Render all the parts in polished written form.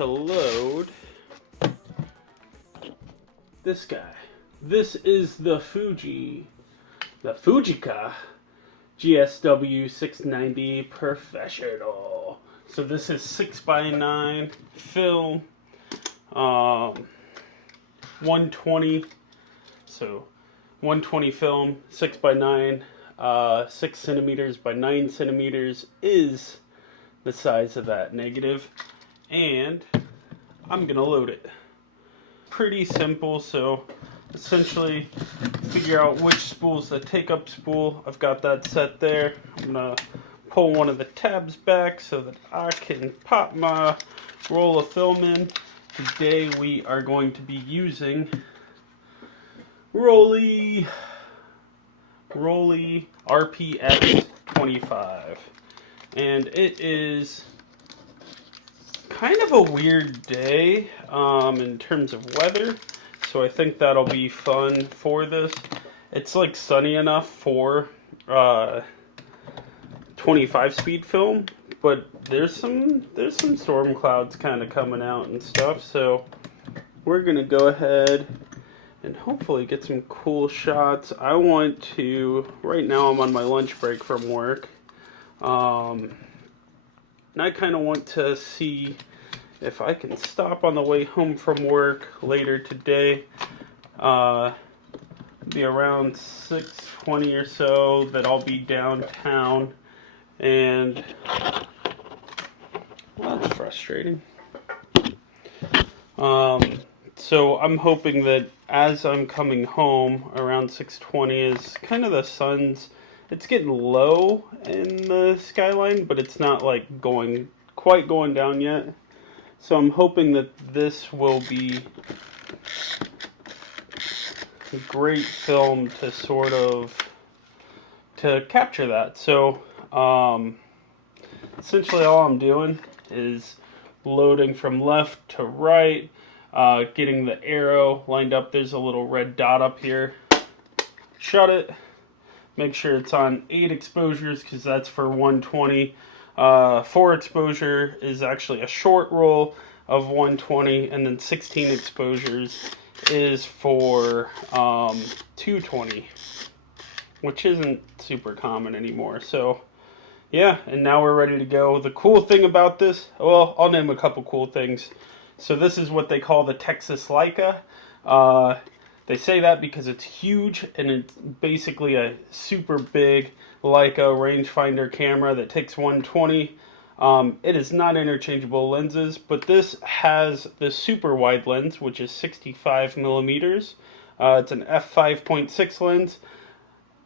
to load this guy. This is the Fujica GSW690 Professional. So this is 6x9 film, 120. So 120 film, 6x9, 6 centimeters by 9 centimeters is the size of that negative, and I'm gonna load it. Pretty simple. So essentially figure out which spool's the take-up spool. I've got that set there. I'm gonna pull one of the tabs back so that I can pop my roll of film in. Today we are going to be using Rollei RPX25, and it is kind of a weird day in terms of weather, so I think that'll be fun for this. It's like sunny enough for 25 speed film, but there's some storm clouds kind of coming out and stuff, so we're gonna go ahead and hopefully get some cool shots. I want to, right now I'm on my lunch break from work, and I kind of want to see if I can stop on the way home from work later today. Be around 6:20 or so that I'll be downtown, and well, that's frustrating. So I'm hoping that as I'm coming home around 6:20 is kind of the sun's, it's getting low in the skyline, but it's not like quite going down yet. So I'm hoping that this will be a great film to sort of to capture that. So essentially all I'm doing is loading from left to right, getting the arrow lined up. There's a little red dot up here. Shut it. Make sure it's on 8 exposures because that's for 120. 4 exposure is actually a short roll of 120, and then 16 exposures is for 220, which isn't super common anymore. So yeah, and now we're ready to go. The cool thing about this, well, I'll name a couple cool things. So this is what they call the Texas Leica. They say that because it's huge, and it's basically a super big Leica rangefinder camera that takes 120. It is not interchangeable lenses, but this has the super wide lens, which is 65 millimeters. It's an f5.6 lens.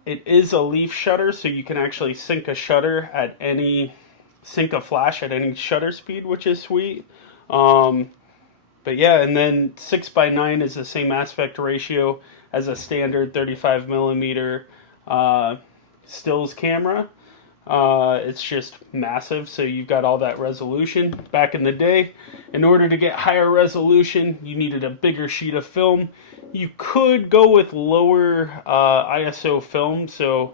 It is a leaf shutter, so you can actually sync a flash at any shutter speed, which is sweet. But yeah, and then 6x9 is the same aspect ratio as a standard 35 millimeter stills camera. It's just massive, so you've got all that resolution. Back in the day, in order to get higher resolution, you needed a bigger sheet of film. You could go with lower ISO film, so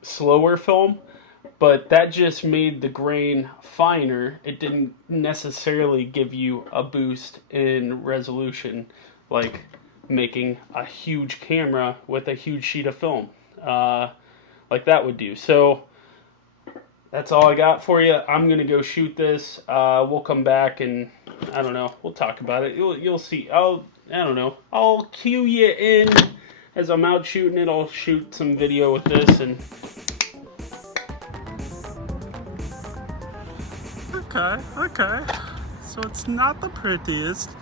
slower film, but that just made the grain finer. It didn't necessarily give you a boost in resolution, like making a huge camera with a huge sheet of film, like that would do. So that's all I got for you. I'm gonna go shoot this. We'll come back and I don't know. We'll talk about it. You'll see. I don't know. I'll cue you in as I'm out shooting it. I'll shoot some video with this and. Okay. So it's not the prettiest,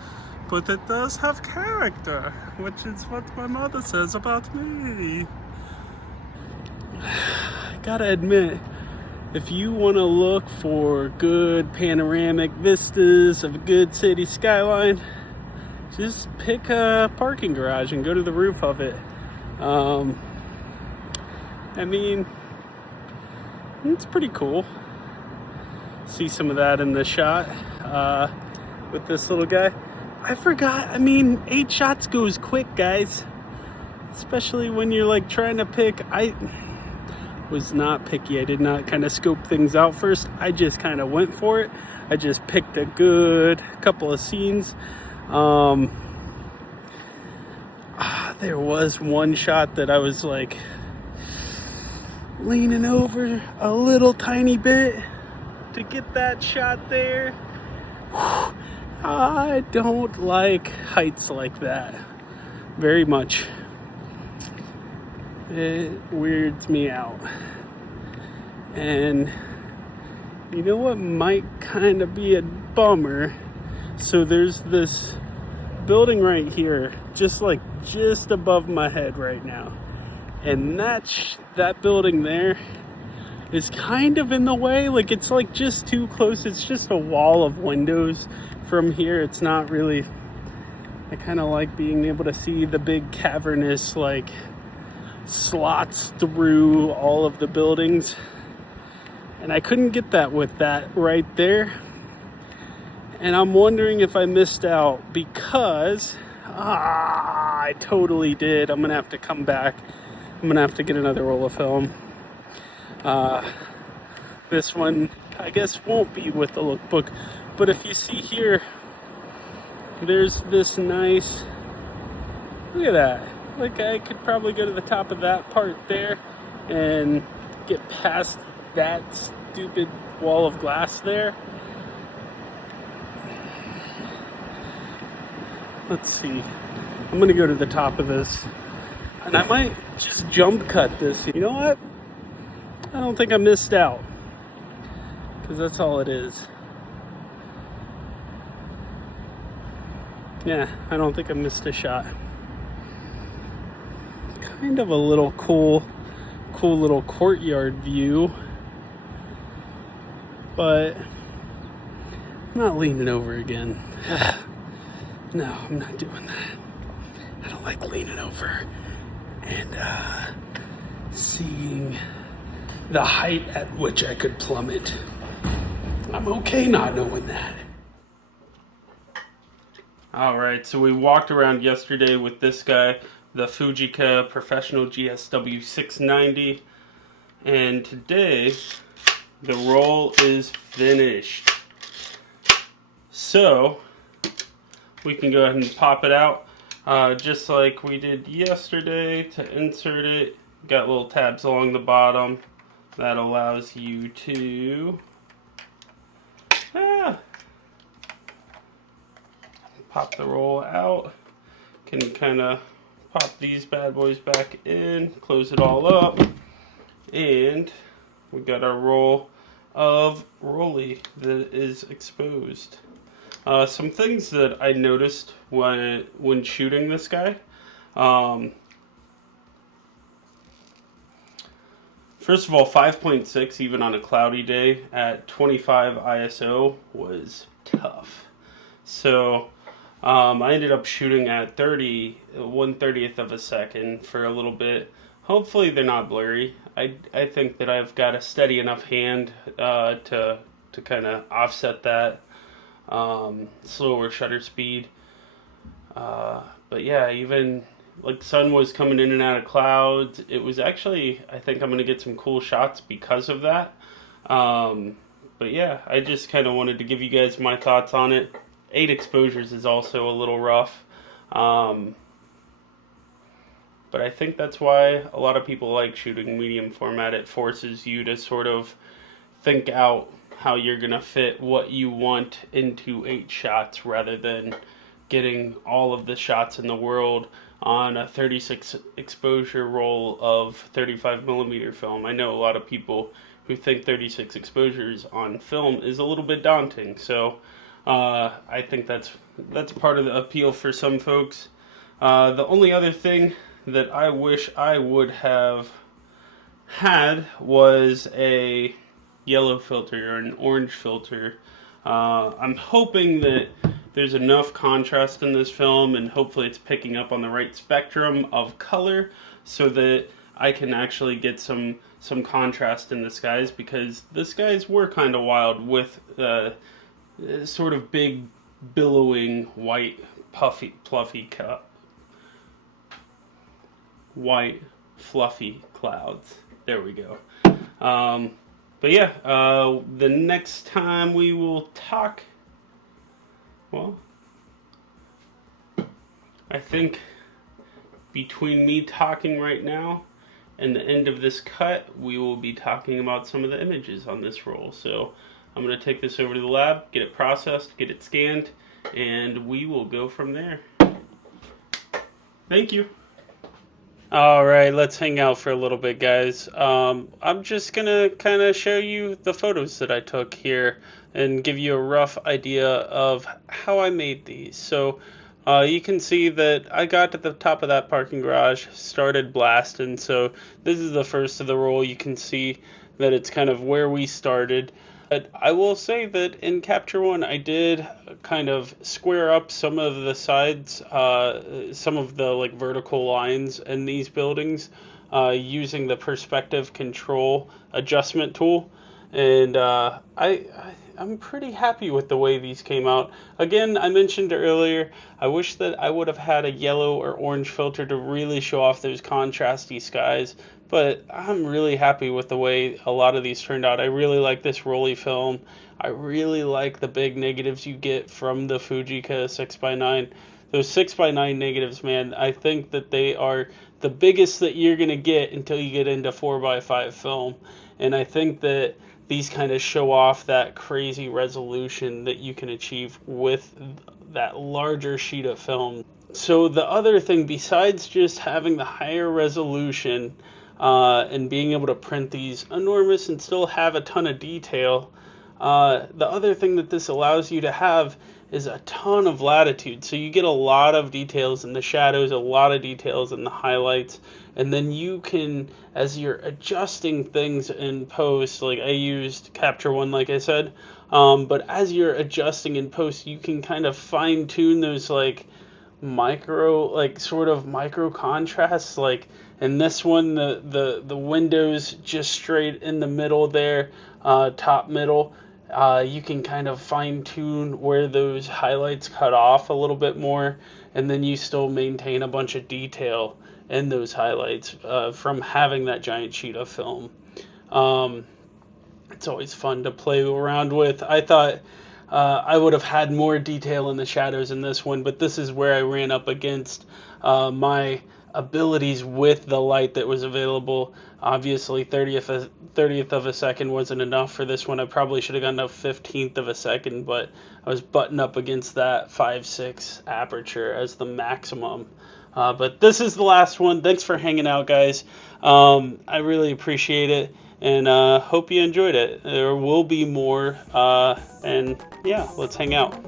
but it does have character, which is what my mother says about me. Gotta admit, if you want to look for good panoramic vistas of a good city skyline, just pick a parking garage and go to the roof of it. I mean, it's pretty cool. See some of that in the shot with this little guy. I forgot, 8 shots goes quick, guys. Especially when you're like trying to pick, was not picky. I did not kind of scope things out first. I just kind of went for it. I just picked a good couple of scenes. There was one shot that I was like leaning over a little tiny bit to get that shot there. I don't like heights like that very much. It weirds me out. And you know what might kind of be a bummer? So there's this building right here, just above my head right now. And that building there is kind of in the way. Like, it's like just too close. It's just a wall of windows from here. It's not really, I kind of like being able to see the big cavernous like slots through all of the buildings. And I couldn't get that with that right there. And I'm wondering if I missed out because I totally did. I'm gonna have to come back. I'm gonna have to get another roll of film. This one, I guess, won't be with the lookbook. But if you see here, there's this nice, look at that. Like, I could probably go to the top of that part there and get past that stupid wall of glass there. Let's see. I'm gonna go to the top of this. And I might just jump cut this. You know what? I don't think I missed out. Because that's all it is. Yeah, I don't think I missed a shot. Kind of a little cool little courtyard view. But I'm not leaning over again. No, I'm not doing that. I don't like leaning over and seeing the height at which I could plummet. I'm okay not knowing that. Alright, so we walked around yesterday with this guy, the Fujica Professional GSW690, and today the roll is finished. So we can go ahead and pop it out just like we did yesterday. To insert it, got little tabs along the bottom that allows you to pop the roll out. Can kind of pop these bad boys back in, close it all up, and we got our roll of Rollei that is exposed. Some things that I noticed when shooting this guy. First of all, 5.6 even on a cloudy day at 25 ISO was tough. So I ended up shooting at 1/30th of a second for a little bit. Hopefully they're not blurry. I think that I've got a steady enough hand to kind of offset that slower shutter speed. But yeah, even like sun was coming in and out of clouds. It was actually, I think I'm going to get some cool shots because of that. But yeah, I just kind of wanted to give you guys my thoughts on it. 8 exposures is also a little rough. But I think that's why a lot of people like shooting medium format. It forces you to sort of think out how you're going to fit what you want into 8 shots rather than getting all of the shots in the world on a 36 exposure roll of 35mm film. I know a lot of people who think 36 exposures on film is a little bit daunting. So I think that's part of the appeal for some folks. The only other thing that I wish I would have had was a yellow filter or an orange filter. I'm hoping that there's enough contrast in this film, and hopefully it's picking up on the right spectrum of color so that I can actually get some contrast in the skies, because the skies were kind of wild with sort of big billowing white fluffy clouds. There we go. But yeah, the next time we will talk, well, I think between me talking right now and the end of this cut, we will be talking about some of the images on this roll. So I'm going to take this over to the lab, get it processed, get it scanned, and we will go from there. Thank you. All right, let's hang out for a little bit, guys. I'm just going to kind of show you the photos that I took here and give you a rough idea of how I made these. So you can see that I got to the top of that parking garage, started blasting. So this is the first of the roll. You can see that it's kind of where we started. But I will say that in Capture One, I did kind of square up some of the sides, some of the like vertical lines in these buildings, using the perspective control adjustment tool, and I'm pretty happy with the way these came out. Again, I mentioned earlier, I wish that I would have had a yellow or orange filter to really show off those contrasty skies, but I'm really happy with the way a lot of these turned out. I really like this Rollei film. I really like the big negatives you get from the Fujica 6x9. Those 6x9 negatives, man, I think that they are the biggest that you're going to get until you get into 4x5 film. And I think that these kind of show off that crazy resolution that you can achieve with that larger sheet of film. So the other thing, besides just having the higher resolution and being able to print these enormous and still have a ton of detail, the other thing that this allows you to have is a ton of latitude. So you get a lot of details in the shadows, a lot of details in the highlights, and then you can, as you're adjusting things in post, like I used Capture One, like I said, but as you're adjusting in post, you can kind of fine tune those like sort of micro contrasts. Like in this one, the windows just straight in the middle there, top middle. You can kind of fine tune where those highlights cut off a little bit more, and then you still maintain a bunch of detail in those highlights from having that giant sheet of film. It's always fun to play around with. I thought I would have had more detail in the shadows in this one, but this is where I ran up against my abilities with the light that was available. Obviously 30th of a second wasn't enough for this one. I probably should have gotten a 15th of a second, but I was butting up against that 5.6 aperture as the maximum. But this is the last one. Thanks for hanging out, guys. I really appreciate it, and hope you enjoyed it. There will be more, and yeah, let's hang out.